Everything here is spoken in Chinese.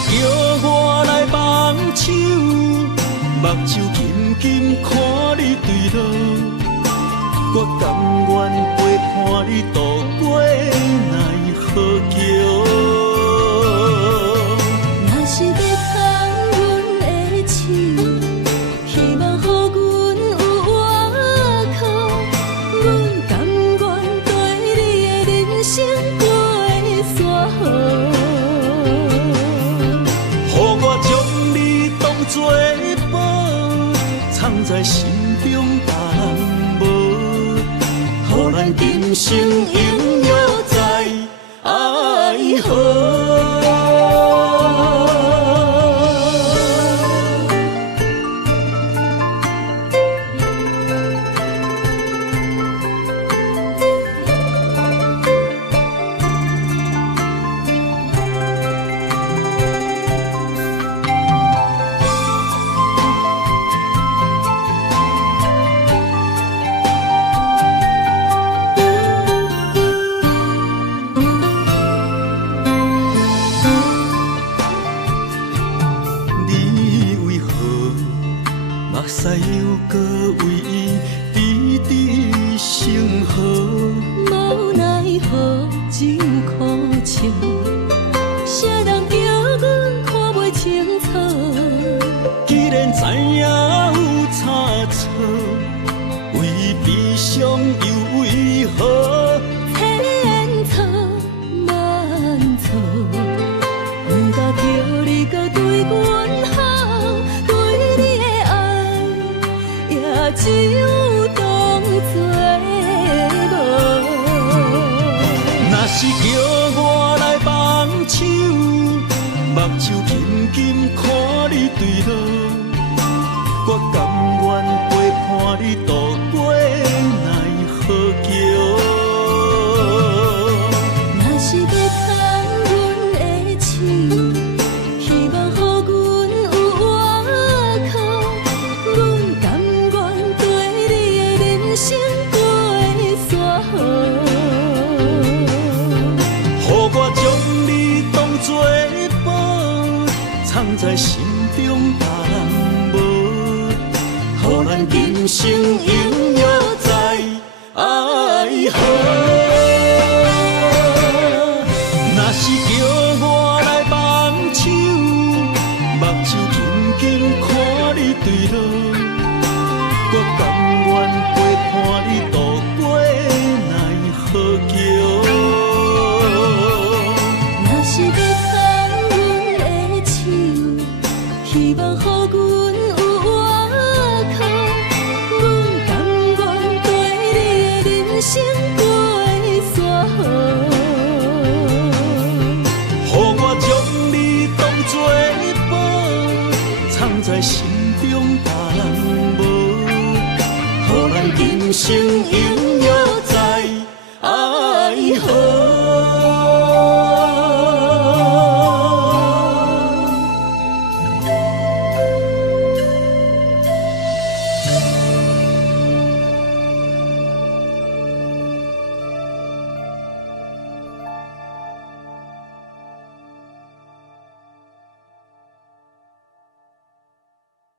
叫我来望手，目睭紧紧看你对路，我甘愿陪伴你度过奈何桥。若是要牵阮的手，希望予阮有依靠，阮甘愿对你的人生过山河。做宝，藏在心中，别人无，予咱今生永远在爱河。再又搁为伊痴痴生活，无奈何只有苦笑，谁人叫阮看袂清楚？既然知影有差错，为悲伤又为何？千错万错，不敢叫你搁对阮好。只有当作无。若是叫我来望手，目睭紧紧看你对路，我甘愿陪伴你度过奈何桥。若是要牵阮的手，希望予阮有依靠，阮甘人生过山河，予我将你当作宝，藏在心中，别人无，予咱今生永远在爱河。若是叫我来望手，目睭紧紧看你对路，我甘愿陪伴你度过奈何桥。若是要牵阮的手，希望予阮有依靠，阮甘愿对你的人生过山河，予我将你当作宝，藏在心中，别人无。予咱今生永远在爱河。